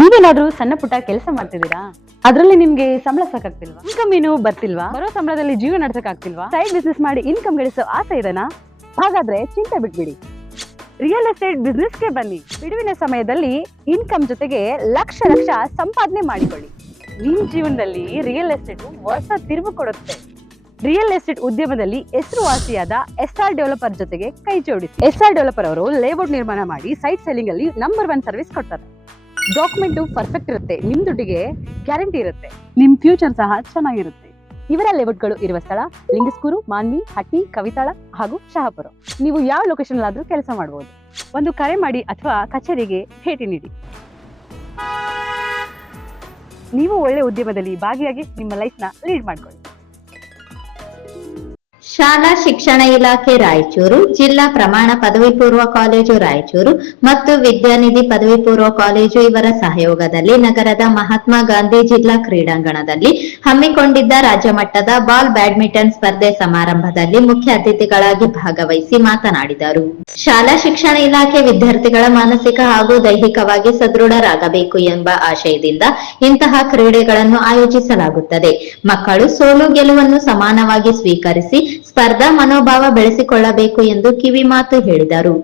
ನೀವೇನಾದ್ರೂ ಸಣ್ಣ ಪುಟ್ಟ ಕೆಲಸ ಮಾಡ್ತಿದ್ದೀರಾ? ಅದ್ರಲ್ಲಿ ನಿಮ್ಗೆ ಸಂಬಳ ಸಾಕಾಗ್ತಿಲ್ವಾ? ಇನ್ಕಮ್ ಏನು ಬರ್ತಿಲ್ವಾ? ಬರೋ ಸಂಬಳದಲ್ಲಿ ಜೀವನ ನಡ್ಸಕ್ ಆಗ್ತಿಲ್ವಾ? ಸೈಡ್ ಬಿಸ್ನೆಸ್ ಮಾಡಿ ಇನ್ಕಮ್ ಗಳಿಸೋ ಆಸೆ ಇದೆನಾ? ಹಾಗಾದ್ರೆ ಚಿಂತೆ ಬಿಟ್ಬಿಡಿ, ರಿಯಲ್ ಎಸ್ಟೇಟ್ ಬಿಸ್ನೆಸ್ಗೆ ಬನ್ನಿ. ಬಿಡುವಿನ ಸಮಯದಲ್ಲಿ ಇನ್ಕಮ್ ಜೊತೆಗೆ ಲಕ್ಷ ಲಕ್ಷ ಸಂಪಾದನೆ ಮಾಡಿಕೊಳ್ಳಿ. ನಿಮ್ ಜೀವನದಲ್ಲಿ ರಿಯಲ್ ಎಸ್ಟೇಟ್ ಹೊಸ ತಿರುವು ಕೊಡುತ್ತೆ. ರಿಯಲ್ ಎಸ್ಟೇಟ್ ಉದ್ಯಮದಲ್ಲಿ ಹೆಸರುವಾಸಿಯಾದ ಎಸ್ಆರ್ ಡೆವಲಪರ್ ಜೊತೆಗೆ ಕೈ ಜೋಡಿಸಿ. ಎಸ್ಆರ್ ಡೆವಲಪರ್ ಅವರು ಲೇಔಟ್ ನಿರ್ಮಾಣ ಮಾಡಿ ಸೈಟ್ ಸೆಲ್ಲಿಂಗ್ ಅಲ್ಲಿ ನಂಬರ್ 1 ಸರ್ವಿಸ್ ಕೊಡ್ತಾರೆ. ಡಾಕ್ಯುಮೆಂಟ್ ಪರ್ಫೆಕ್ಟ್ ಇರುತ್ತೆ, ನಿಮ್ ದುಡ್ಡಿಗೆ ಗ್ಯಾರಂಟಿ ಇರುತ್ತೆ, ನಿಮ್ ಫ್ಯೂಚರ್ ಸಹ ಚೆನ್ನಾಗಿರುತ್ತೆ. ಇವರ ಲೇಔಟ್ಗಳು ಇರುವ ಸ್ಥಳ ಲಿಂಗಸ್ಕೂರು, ಮಾನ್ವಿ, ಹಟ್ಟಿ, ಕವಿತಾಳ ಹಾಗೂ ಶಹಾಪುರ. ನೀವು ಯಾವ ಲೊಕೇಶನ್ ಆದ್ರೂ ಕೆಲಸ ಮಾಡಬಹುದು. ಒಂದು ಕರೆ ಮಾಡಿ ಅಥವಾ ಕಚೇರಿಗೆ ಭೇಟಿ ನೀಡಿ. ನೀವು ಒಳ್ಳೆ ಉದ್ಯಮದಲ್ಲಿ ಭಾಗಿಯಾಗಿ ನಿಮ್ಮ ಲೈಫ್ ನ ಲೀಡ್ ಮಾಡ್ಕೊಳ್ಳಿ. ಶಾಲಾ ಶಿಕ್ಷಣ ಇಲಾಖೆ ರಾಯಚೂರು, ಜಿಲ್ಲಾ ಪ್ರಮಾಣ ಪದವಿ ಪೂರ್ವ ಕಾಲೇಜು ರಾಯಚೂರು ಮತ್ತು ವಿದ್ಯಾನಿಧಿ ಪದವಿ ಪೂರ್ವ ಕಾಲೇಜು ಇವರ ಸಹಯೋಗದಲ್ಲಿ ನಗರದ ಮಹಾತ್ಮ ಗಾಂಧಿ ಜಿಲ್ಲಾ ಕ್ರೀಡಾಂಗಣದಲ್ಲಿ ಹಮ್ಮಿಕೊಂಡಿದ್ದ ರಾಜ್ಯ ಮಟ್ಟದ ಬಾಲ್ ಬ್ಯಾಡ್ಮಿಂಟನ್ ಸ್ಪರ್ಧೆ ಸಮಾರಂಭದಲ್ಲಿ ಮುಖ್ಯ ಅತಿಥಿಗಳಾಗಿ ಭಾಗವಹಿಸಿ ಮಾತನಾಡಿದರು. ಶಾಲಾ ಶಿಕ್ಷಣ ಇಲಾಖೆ ವಿದ್ಯಾರ್ಥಿಗಳ ಮಾನಸಿಕ ಹಾಗೂ ದೈಹಿಕವಾಗಿ ಸದೃಢರಾಗಬೇಕು ಎಂಬ ಆಶಯದಿಂದ ಇಂತಹ ಕ್ರೀಡೆಗಳನ್ನು ಆಯೋಜಿಸಲಾಗುತ್ತದೆ. ಮಕ್ಕಳು ಸೋಲು ಗೆಲುವನ್ನು ಸಮಾನವಾಗಿ ಸ್ವೀಕರಿಸಿ ಸ್ಪರ್ಧಾ ಮನೋಭಾವ ಬೆಳೆಸಿಕೊಳ್ಳಬೇಕು ಎಂದು ಕಿವಿಮಾತು ಹೇಳಿದರು.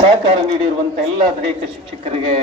ಸಹಕಾರ ನೀಡಿರುವಂತ ಎಲ್ಲ ದೈಹಿಕ ಶಿಕ್ಷಕರಿಗೆ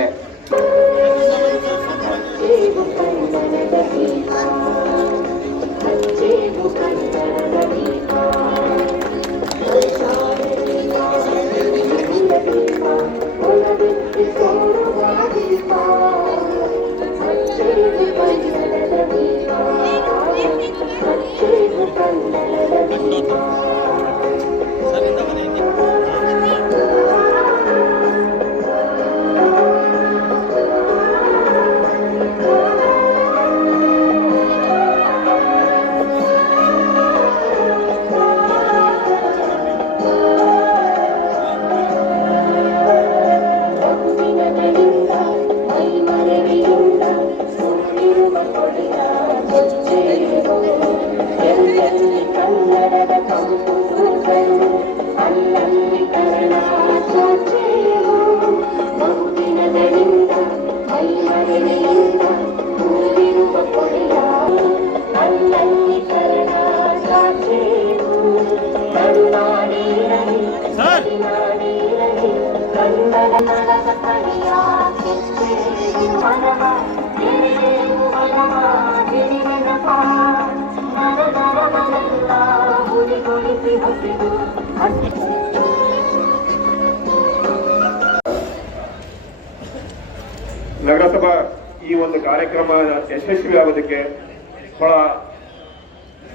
ನಗರಸಭಾ ಈ ಒಂದು ಕಾರ್ಯಕ್ರಮ ಯಶಸ್ವಿ ಆಗೋದಕ್ಕೆ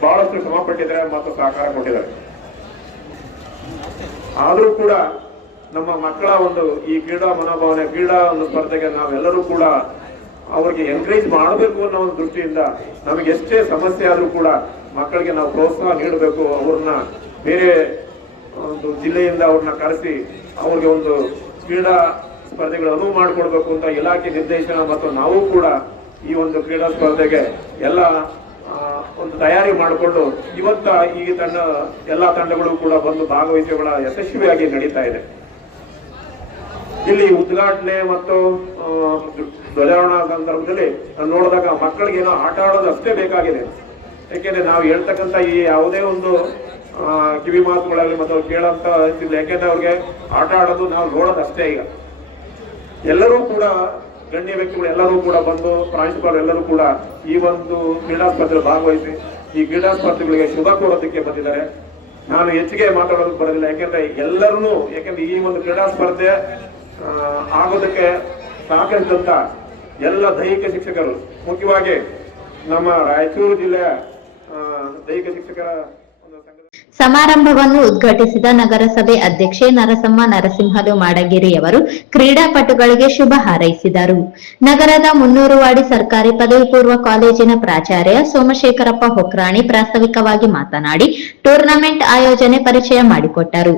ಬಹಳಷ್ಟು ಶ್ರಮ ಪಟ್ಟಿದ್ದಾರೆ ಮತ್ತು ಸಹಕಾರ ಕೊಟ್ಟಿದ್ದಾರೆ. ಆದರೂ ಕೂಡ ನಮ್ಮ ಮಕ್ಕಳ ಒಂದು ಈ ಕ್ರೀಡಾ ಮನೋಭಾವನೆ, ಕ್ರೀಡಾ ಒಂದು ಸ್ಪರ್ಧೆಗೆ ನಾವೆಲ್ಲರೂ ಕೂಡ ಅವ್ರಿಗೆ ಎನ್ಕರೇಜ್ ಮಾಡಬೇಕು ಅನ್ನೋ ಒಂದು ದೃಷ್ಟಿಯಿಂದ ನಮಗೆ ಎಷ್ಟೇ ಸಮಸ್ಯೆ ಆದ್ರೂ ಕೂಡ ಮಕ್ಕಳಿಗೆ ನಾವು ಪ್ರೋತ್ಸಾಹ ನೀಡಬೇಕು. ಅವ್ರನ್ನ ಬೇರೆ ಒಂದು ಜಿಲ್ಲೆಯಿಂದ ಅವ್ರನ್ನ ಕರೆಸಿ ಅವ್ರಿಗೆ ಒಂದು ಕ್ರೀಡಾ ಸ್ಪರ್ಧೆಗಳು ಅನುವು ಮಾಡಿಕೊಡ್ಬೇಕು ಅಂತ ಇಲಾಖೆ ನಿರ್ದೇಶನ ಮತ್ತು ನಾವು ಕೂಡ ಈ ಒಂದು ಕ್ರೀಡಾ ಸ್ಪರ್ಧೆಗೆ ಎಲ್ಲ ಒಂದು ತಯಾರಿ ಮಾಡಿಕೊಂಡು ಇವತ್ತ ಈ ಎಲ್ಲ ತಂಡಗಳು ಕೂಡ ಬಂದು ಭಾಗವಹಿಸುಗಳ ಯಶಸ್ವಿಯಾಗಿ ನಡೀತಾ ಇದೆ. ಇಲ್ಲಿ ಉದ್ಘಾಟನೆ ಮತ್ತು ಧ್ವಜಾರೋಹಣ ಸಂದರ್ಭದಲ್ಲಿ ನೋಡಿದಾಗ ಮಕ್ಕಳಿಗೆ ಏನೋ ಆಟ ಆಡೋದು ಅಷ್ಟೇ ಬೇಕಾಗಿದೆ. ಯಾಕೆಂದ್ರೆ ನಾವು ಹೇಳ್ತಕ್ಕಂಥ ಈ ಯಾವುದೇ ಒಂದು ಕಿವಿ ಮಾತುಗಳಲ್ಲಿ ಮತ್ತು ಕೇಳಂತ ಇಲ್ಲ. ಯಾಕೆಂದ್ರೆ ಅವ್ರಿಗೆ ಆಟ ಆಡೋದು ನಾವು ನೋಡೋದು ಅಷ್ಟೇ. ಈಗ ಎಲ್ಲರೂ ಕೂಡ ಗಣ್ಯ ವ್ಯಕ್ತಿಗಳು ಎಲ್ಲರೂ ಕೂಡ ಬಂದು ಪ್ರಾಂಶುಪಾಲರು ಎಲ್ಲರೂ ಕೂಡ ಈ ಒಂದು ಕ್ರೀಡಾ ಸ್ಪರ್ಧೆಯಲ್ಲಿ ಭಾಗವಹಿಸಿ ಈ ಕ್ರೀಡಾ ಸ್ಪರ್ಧೆಗಳಿಗೆ ಶುಭ ಕೋರೋದಕ್ಕೆ ಬಂದಿದ್ದಾರೆ. ನಾನು ಹೆಚ್ಚಿಗೆ ಮಾತಾಡೋದಕ್ಕೆ ಬರೋದಿಲ್ಲ. ಯಾಕೆಂದ್ರೆ ಈ ಒಂದು ಕ್ರೀಡಾ ಸ್ಪರ್ಧೆ ಆಗೋದಕ್ಕೆ ಸಹಕರಿಸಿದಂತ ಎಲ್ಲ ದೈಹಿಕ ಶಿಕ್ಷಕರು, ಮುಖ್ಯವಾಗಿ ನಮ್ಮ ರಾಯಚೂರು ಜಿಲ್ಲೆಯ ದೈಹಿಕ ಶಿಕ್ಷಕರ ಸಮಾರಂಭವನ್ನು ಉದ್ಘಾಟಿಸಿದ ನಗರಸಭೆ ಅಧ್ಯಕ್ಷೆ ನರಸಮ್ಮ ನರಸಿಂಹಲು ಮಾಡಗಿರಿಯವರು ಕ್ರೀಡಾಪಟುಗಳಿಗೆ ಶುಭ ಹಾರೈಸಿದರು. ನಗರದ 300 ವಾಡಿ ಸರ್ಕಾರಿ ಪದವಿ ಪೂರ್ವ ಕಾಲೇಜಿನ ಪ್ರಾಚಾರ್ಯ ಸೋಮಶೇಖರಪ್ಪ ಹೊಕ್ರಾಣಿ ಪ್ರಾಸ್ತಾವಿಕವಾಗಿ ಮಾತನಾಡಿ ಟೂರ್ನಮೆಂಟ್ ಆಯೋಜನೆ ಪರಿಚಯ ಮಾಡಿಕೊಟ್ಟರು.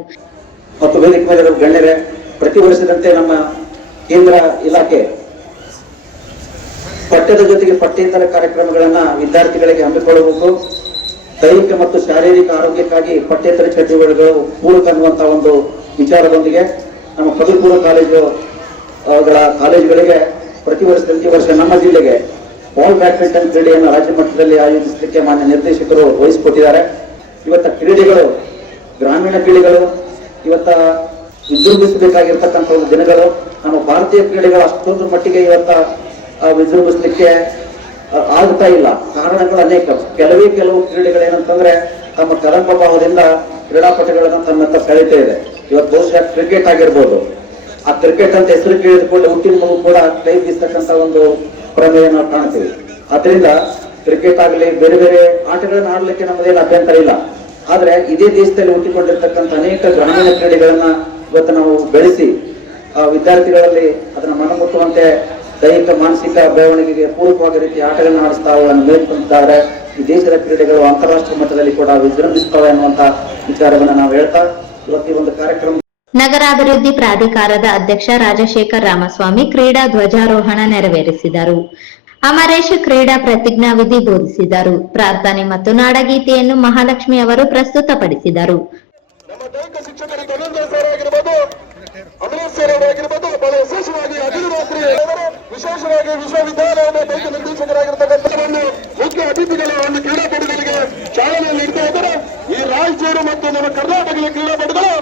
ಮತ್ತು ವೇದಿಕೆ ಮೇಲೆ ಗಣ್ಯರೇ, ಪ್ರತಿ ವರ್ಷದಂತೆ ನಮ್ಮ ಕೇಂದ್ರ ಇಲಾಖೆ ಪಠ್ಯದ ಜೊತೆಗೆ ಪಠ್ಯೇತರ ಕಾರ್ಯಕ್ರಮಗಳನ್ನ ವಿದ್ಯಾರ್ಥಿಗಳಿಗೆ ಹಮ್ಮಿಕೊಳ್ಳಬೇಕು. ದೈಹಿಕ ಮತ್ತು ಶಾರೀರಿಕ ಆರೋಗ್ಯಕ್ಕಾಗಿ ಪಠ್ಯೇತರ ಚಟುವಟಿಕೆಗಳು ಪೂರಕ ಅನ್ನುವಂತಹ ಒಂದು ವಿಚಾರದೊಂದಿಗೆ ನಮ್ಮ ಪದವಿ ಪೂರ್ವ ಕಾಲೇಜುಗಳಿಗೆ ಪ್ರತಿ ವರ್ಷದಂತೆ ಈ ವರ್ಷ ನಮ್ಮ ಜಿಲ್ಲೆಗೆ ಬಾಲ್ ಬ್ಯಾಡ್ಮಿಂಟನ್ ಕ್ರೀಡೆಯನ್ನು ರಾಜ್ಯ ಮಟ್ಟದಲ್ಲಿ ಆಯೋಜಿಸಲಿಕ್ಕೆ ಮಾನ್ಯ ನಿರ್ದೇಶಕರು ವಹಿಸಿಕೊಟ್ಟಿದ್ದಾರೆ. ಇವತ್ತ ಕ್ರೀಡೆಗಳು, ಗ್ರಾಮೀಣ ಕ್ರೀಡೆಗಳು ಇವತ್ತ ವಿಜೃಂಭಿಸಬೇಕಾಗಿರ್ತಕ್ಕಂಥ ಒಂದು ದಿನಗಳು. ನಮ್ಮ ಭಾರತೀಯ ಕ್ರೀಡೆಗಳು ಅಷ್ಟೊಂದು ಮಟ್ಟಿಗೆ ಇವತ್ತ ವಿಜೃಂಭಿಸಲಿಕ್ಕೆ ಆಗ್ತಾ ಇಲ್ಲ. ಕಾರಣಗಳು ಅನೇಕ. ಕೆಲವು ಕ್ರೀಡೆಗಳೇನಂತಂದ್ರೆ ತಮ್ಮ ಕರಂಭಾವದಿಂದ ಕ್ರೀಡಾಪಟುಗಳನ್ನ ತನ್ನತ್ತ ಸೆಳೀತಾ ಇದೆ. ಇವತ್ತು ಬಹುಶಃ ಕ್ರಿಕೆಟ್ ಆಗಿರ್ಬೋದು. ಆ ಕ್ರಿಕೆಟ್ ಅಂತ ಹೆಸರು ಕೇಳಿದುಕೊಂಡು ಹುಟ್ಟಿನ ಮಗು ಕೂಡ ಕೈ ಬೀಸ್ತಕ್ಕಂಥ ಒಂದು ಪ್ರಮೇಯ ನಾವು ಕಾಣ್ತೀವಿ. ಆದ್ರಿಂದ ಕ್ರಿಕೆಟ್ ಆಗಲಿ ಬೇರೆ ಬೇರೆ ಆಟಗಳನ್ನ ಆಡ್ಲಿಕ್ಕೆ ನಮ್ಮದೇನು ಅಭ್ಯಂತರ ಇಲ್ಲ. ಆದ್ರೆ ಇದೇ ದೇಶದಲ್ಲಿ ಹುಟ್ಟಿಕೊಂಡಿರ್ತಕ್ಕಂಥ ಅನೇಕ ಗ್ರಾಮೀಣ ಕ್ರೀಡೆಗಳನ್ನ ಇವತ್ತು ನಾವು ಬೆಳೆಸಿ ವಿದ್ಯಾರ್ಥಿಗಳಲ್ಲಿ ಅದನ್ನ ಮನಮುಟ್ಟುವಂತೆ ದೈಹಿಕ ಮಾನಸಿಕ ಬೆಳವಣಿಗೆಗೆ ಪೂರಕವಾದ ರೀತಿ ಆಟಗಳನ್ನ ಆಡಿಸ್ತಾ ಅವುಗಳನ್ನು ಮೇಲ್ಕೊಂಡಿದ್ದಾರೆ. ಈ ದೇಶದ ಕ್ರೀಡೆಗಳು ಅಂತಾರಾಷ್ಟ್ರೀಯ ಮಟ್ಟದಲ್ಲಿ ಕೂಡ ವಿಜೃಂಭಿಸ್ತವೆ ಅನ್ನುವಂತ ವಿಚಾರವನ್ನ ನಾವು ಹೇಳ್ತಾ ಇವತ್ತು ಈ ಒಂದು ಕಾರ್ಯಕ್ರಮ. ನಗರಾಭಿವೃದ್ಧಿ ಪ್ರಾಧಿಕಾರದ ಅಧ್ಯಕ್ಷ ರಾಜಶೇಖರ್ ರಾಮಸ್ವಾಮಿ ಕ್ರೀಡಾ ಧ್ವಜಾರೋಹಣ ನೆರವೇರಿಸಿದರು. ಅಮರೇಶ್ ಕ್ರೀಡಾ ಪ್ರತಿಜ್ಞಾವಿಧಿ ಬೋಧಿಸಿದರು. ಪ್ರಾರ್ಥನೆ ಮತ್ತು ನಾಡಗೀತೆಯನ್ನು ಮಹಾಲಕ್ಷ್ಮಿ ಅವರು ಪ್ರಸ್ತುತಪಡಿಸಿದರು. ನಮ್ಮ ದೈಹಿಕ ಶಿಕ್ಷಕರಿಗೆ ಅನಂತ ಸರ್ ಆಗಿರ್ಬೋದು, ಅಮರೇಶ್ ಸರ್ ಆಗಿರ್ಬೋದು, ಬಹಳ ವಿಶೇಷವಾಗಿ ಅಧಿರಾತ್ರಿ ವಿಶೇಷವಾಗಿ ವಿಶ್ವವಿದ್ಯಾಲಯದ ದೈಹಿಕ ನಿರ್ದೇಶಕರಾಗಿರ್ತಕ್ಕಂಥ ಮುಖ್ಯ ಅತಿಥಿಗಳು ಒಂದು ಕ್ರೀಡಾಪಟುಗಳಿಗೆ ಚಾಲನೆ ನೀಡ್ತಾ ಇದ್ದಾರೆ. ಈ ರಾಯಚೂರು ಮತ್ತು ನಮ್ಮ ಕರ್ನಾಟಕದ ಕ್ರೀಡಾಪಟುಗಳು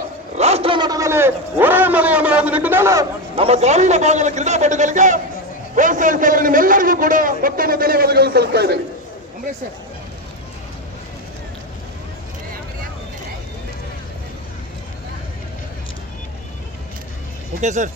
ರಾಷ್ಟ್ರ ಮಟ್ಟದಲ್ಲಿ ಹೊರಮನೆಯ ಒಂದು ನಿಟ್ಟಿನಲ್ಲಿ ನಮ್ಮ ಗ್ರಾಮೀಣ ಭಾಗದ ಕ್ರೀಡಾಪಟುಗಳಿಗೆ ಪ್ರೋತ್ಸಾಹಿಸಿದರೆ ನಿಮ್ಮೆಲ್ಲರಿಗೂ ಕೂಡ ಮತ್ತೊಂದು ಧನ್ಯವಾದಗಳನ್ನು ಸಲ್ಲಿಸ್ತಾ ಇದ್ದೇನೆ. Okay sir.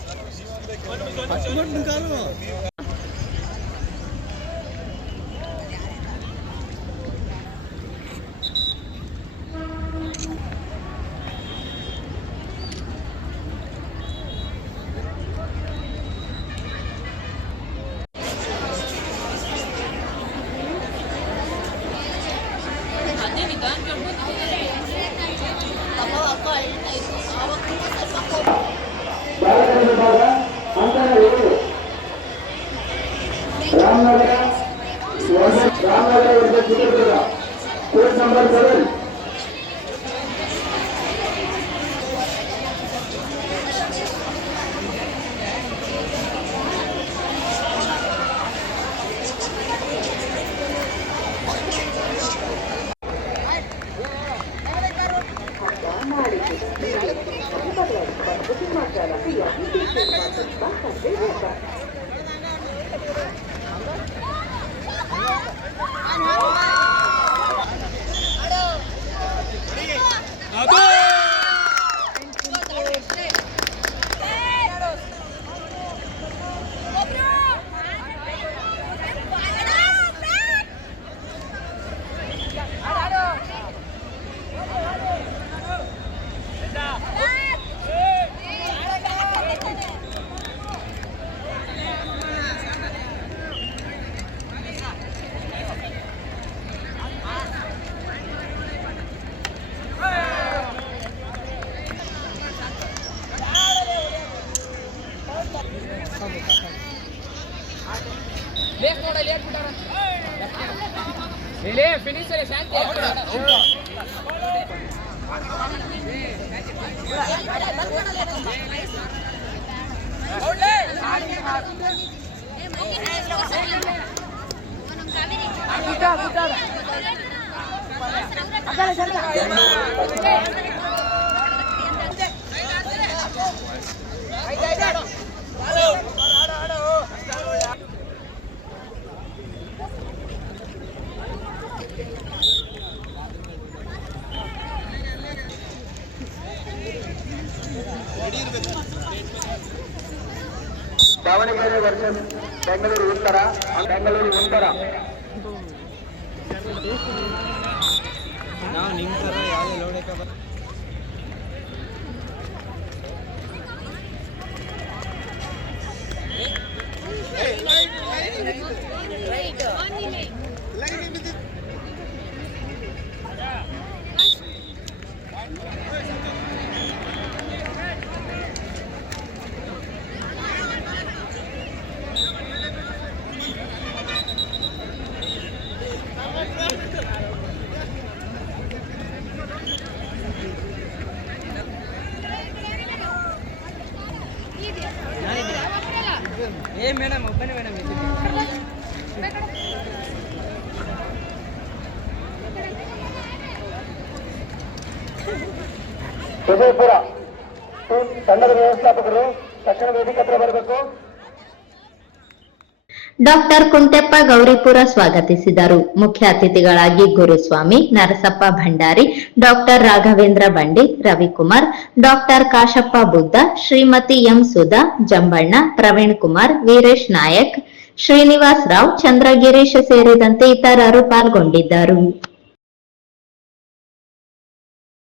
Davanagere versus Bengaluru ಉತ್ತರ. ವಿಜಯಪುರ ತಂಡದ ವ್ಯವಸ್ಥಾಪಕರು ತಕ್ಷಣ ವೇದಿಕೆ ಹತ್ರ ಬರಬೇಕು. ಡಾಕ್ಟರ್ ಕುಂಟೆಪ್ಪ ಗೌರಿಪುರ ಸ್ವಾಗತಿಸಿದರು. ಮುಖ್ಯ ಅತಿಥಿಗಳಾಗಿ ಗುರುಸ್ವಾಮಿ, ನರಸಪ್ಪ ಭಂಡಾರಿ, ಡಾಕ್ಟರ್ ರಾಘವೇಂದ್ರ ಬಂಡಿ, ರವಿಕುಮಾರ್, ಡಾಕ್ಟರ್ ಕಾಶಪ್ಪ ಬುದ್ಧ, ಶ್ರೀಮತಿ ಎಂ ಸುಧಾ, ಜಂಬಣ್ಣ, ಪ್ರವೀಣ್ ಕುಮಾರ್, ವೀರೇಶ್ ನಾಯಕ್, ಶ್ರೀನಿವಾಸ್ ರಾವ್, ಚಂದ್ರಗಿರೀಶ್ ಸೇರಿದಂತೆ ಇತರರು ಪಾಲ್ಗೊಂಡಿದ್ದರು.